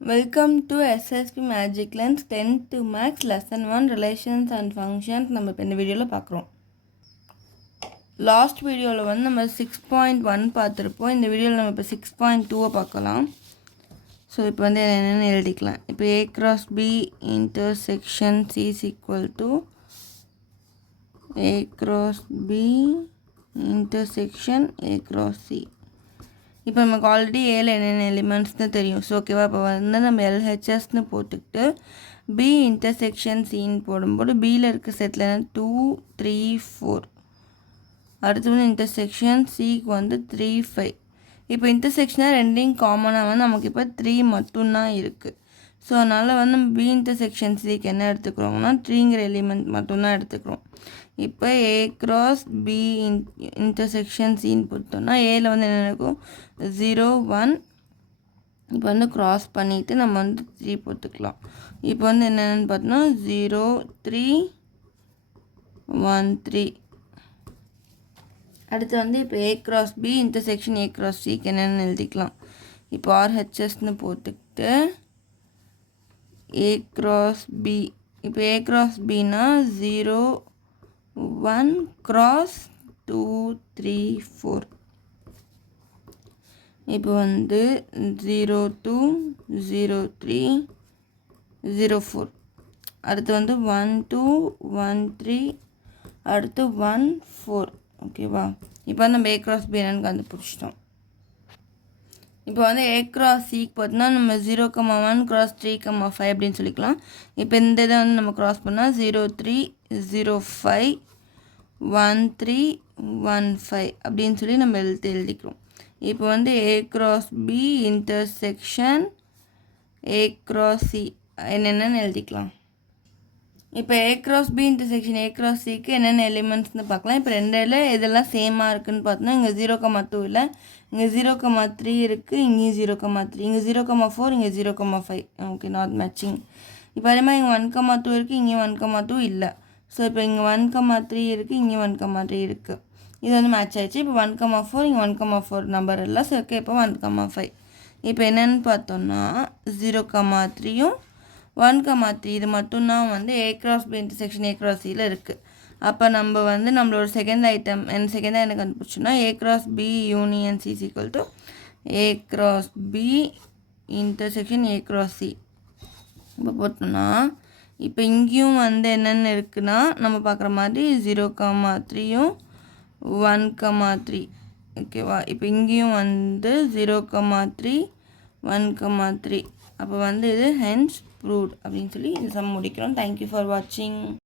Welcome to SSP Magic Lens 10th Max Lesson 1 Relations and Functions. நம்ம இப்போ இந்த வீடியோவில் பார்க்குறோம். லாஸ்ட் வீடியோவில் வந்து நம்ம 6.1 பார்த்துருப்போம். இந்த வீடியோவில் நம்ம இப்போ 6.2 பார்க்கலாம். ஸோ இப்போ வந்து என்னென்னு எழுதிக்கலாம். இப்போ A cross B intersection C is equal to A cross B intersection A cross C. இப்போ நமக்கு ஆல்ரெடி ஏல என்னென்ன எலிமெண்ட்ஸ்னு தெரியும். ஸோ ஓகேவா, இப்போ வந்து நம்ம எல்ஹெச்எஸ்னு போட்டுக்கிட்டு பி இன்டர்செக்ஷன் சின்னு போடும்போது பியில் இருக்க செட்டில் என்ன 2 3 4. அடுத்து வந்து இன்டர்செக்ஷன் சிக்கு வந்து 3 5. இப்போ இன்டர்செக்ஷனாக ரெண்டையும் காமனாக வந்து நமக்கு இப்போ 3 மட்டும்தான் இருக்குது. ஸோ அதனால் வந்து நம்ம பி இன்டர்செக்ஷன் சிக்கு என்ன எடுத்துக்கிறோம்னா 3ங்கிற எலிமெண்ட் மட்டும்தான் எடுத்துக்கிறோம். இப்போ ஏ கிராஸ் பி இன்டர்செக்ஷன் சின்னு போட்டோம்னா ஏல வந்து என்ன இருக்கும் 0 1. இப்போ வந்து க்ராஸ் பண்ணிவிட்டு நம்ம வந்து 3 போட்டுக்கலாம். இப்போ வந்து என்னென்னு பார்த்தோம்னா 0 3 1 3. அடுத்து வந்து இப்போ A cross B intersection A cross சிக்கு என்னென்னு எழுதிக்கலாம். இப்போ ஆர்ஹெச்எஸ்ன்னு போட்டுக்கிட்டு ஏ கிராஸ் பி. இப்போ ஏ கிராஸ் பின்னா 0 1 கிராஸ் 2 3 4. இப்போ வந்து 0 2 0 3 0 4. அடுத்து வந்து 1 2 1 3. அடுத்து 1 4. ஓகேவா, இப்போ வந்து நம்ம ஏ கிராஸ் பி என்னன்னு கண்டுபிடிச்சிட்டோம். இப்போ வந்து ஏ கிராஸ் சிக்கு பார்த்தோன்னா நம்ம 0 1 கிராஸ் 3 5 அப்படின்னு சொல்லிக்கலாம். இப்போ இந்த இதை வந்து நம்ம கிராஸ் பண்ணால் 0 3 0 5 1 3 1 5 அப்படின்னு சொல்லி நம்ம எழுதிக்கிறோம். இப்போ வந்து A cross B intersection A cross C என்னென்னு எழுதிக்கலாம். இப்போ A cross B intersection A cross சிக்கு என்னென்ன எலிமெண்ட்ஸ்னு பார்க்கலாம். இப்போ ரெண்டில் இதெல்லாம் சேமாக இருக்குதுன்னு பார்த்தோன்னா இங்கே 0 2 இல்லை, இங்கே 0 3 இருக்குது, இங்கேயும் 0 3, இங்கே 0 4, இங்கே 0 5. Okay, not matching. இப்போ அதே மாதிரி இங்கே 1 2 இருக்குது, இங்கேயும் 1 2 இல்லை. ஸோ இப்போ இங்கே 1 3 இருக்குது, இங்கே 1 3 இருக்குது. இது வந்து மேட்ச் ஆகிடுச்சு. இப்போ 1 4 இங்கே 1 4 நம்பர் இல்லை. ஸோ ஓகே, இப்போ 1 5. இப்போ என்னென்னு பார்த்தோன்னா 0 3யும் 1 3 இது மட்டும்தான் வந்து A cross B intersection A cross சியில் இருக்குது. அப்போ நம்ம வந்து நம்மளோட செகண்ட் ஐட்டம் செகண்டாக என்ன கண்டுபிடிச்சோன்னா A cross B union C equal to A cross B intersection A cross C. இப்போ போட்டோம்னா இப்போ இங்கேயும் வந்து என்னென்ன இருக்குன்னா நம்ம பார்க்குற மாதிரி 0 3யும் 1 3. ஓகேவா, இப்போ இங்கேயும் வந்து 0 3 1 3. அப்போ வந்து இது ஹென்ஸ் ப்ரூவ்ட் அப்படின்னு சொல்லி இந்த சம் முடிக்கிறோம். தேங்க்யூ ஃபார் வாட்சிங்.